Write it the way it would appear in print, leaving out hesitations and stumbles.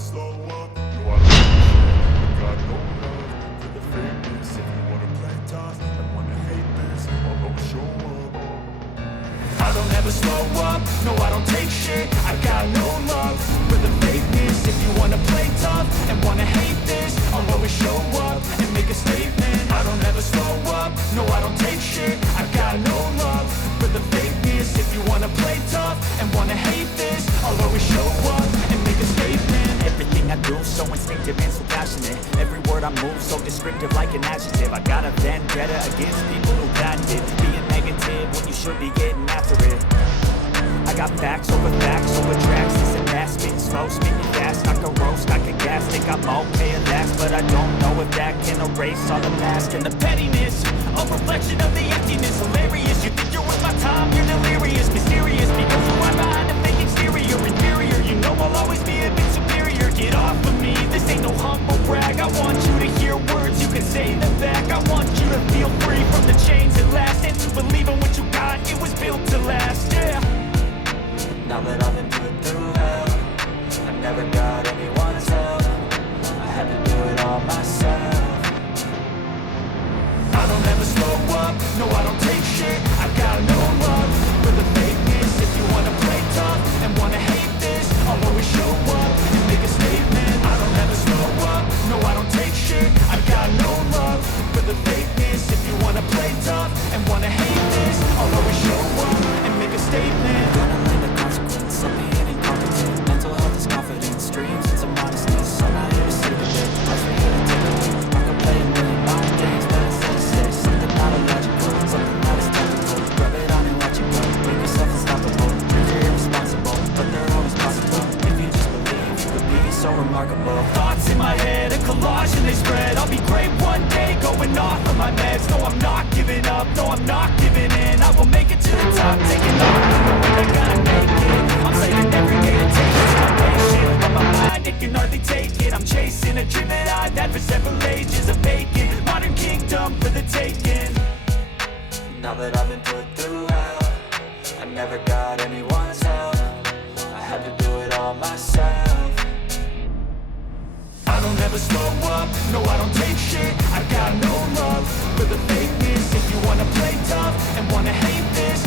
slow up, no I don't I got no love for the fakeness. If you wanna play tough and wanna hate this, I'll always show up. I don't ever slow up, no I don't take shit. I got no love for the fakeness. If you wanna play tough and wanna hate this, I'll always show up and make a statement. I don't ever slow up, no I don't take shit. I got no love for the fakeness. If you wanna play tough and wanna hate this, I'll always show up and make a statement. Everything I do, so instinctive and so passionate. Every word I move, so descriptive like an adjective. I got a vendetta against people who patented being negative when you should be getting after it. I got facts over tracks. This and that, spitting slow, spitting fast. I can roast, I can gas, think I'm okay at last, but I don't know if that can erase all the mask and the pettiness. A reflection of the emptiness, hilarious. You think you're worth my time, you're delirious, mysterious, because you are behind a fake exterior, inferior. You know I'll always be a bit superior. Get off of me, this ain't no humble brag. I want you to hear words, you can say them back. I want you to feel free from the chains at last, and to believe in what you got, it was built to last, yeah. Now that I've been put through hell, I never got anyone's help. I had to do it all myself. I don't ever slow up, no I don't take shit. I got no love for the fakeness. If you wanna play tough and wanna hate this, I'll always show up and make a statement. I don't ever slow up, no I don't take shit. I got no love for the fakeness. If you wanna play tough and wanna hate this, I'll always show up and make a statement. Gonna learn the consequence of being incompetent. Mental health is confidence, dreams and some modestness. I'm not here to save the day, that's for you to take a look. I could play a million mind games, but instead I say something not illogical, something that is technical. Rub it on and let you go, make yourself unstoppable. Dreams are irresponsible, but they're always possible. If you just believe, you could be so remarkable. Thoughts in my head, a collage and they spread. I'll be great one day, going off of my meds. No, I'm not giving up, no, I'm not giving in. I will make it to the top, taking off, knowing I gotta make it. I'm saving every day to take it, I'm patient. But my mind, it can hardly take it. I'm chasing a dream that I've had for several ages. A vacant, modern kingdom for the taking. Now that I've been put through hell, I never got anyone's help. I had to do it all myself. I don't ever slow up, no I don't take shit. I got no love for the fakeness. If you wanna play tough and wanna hate this,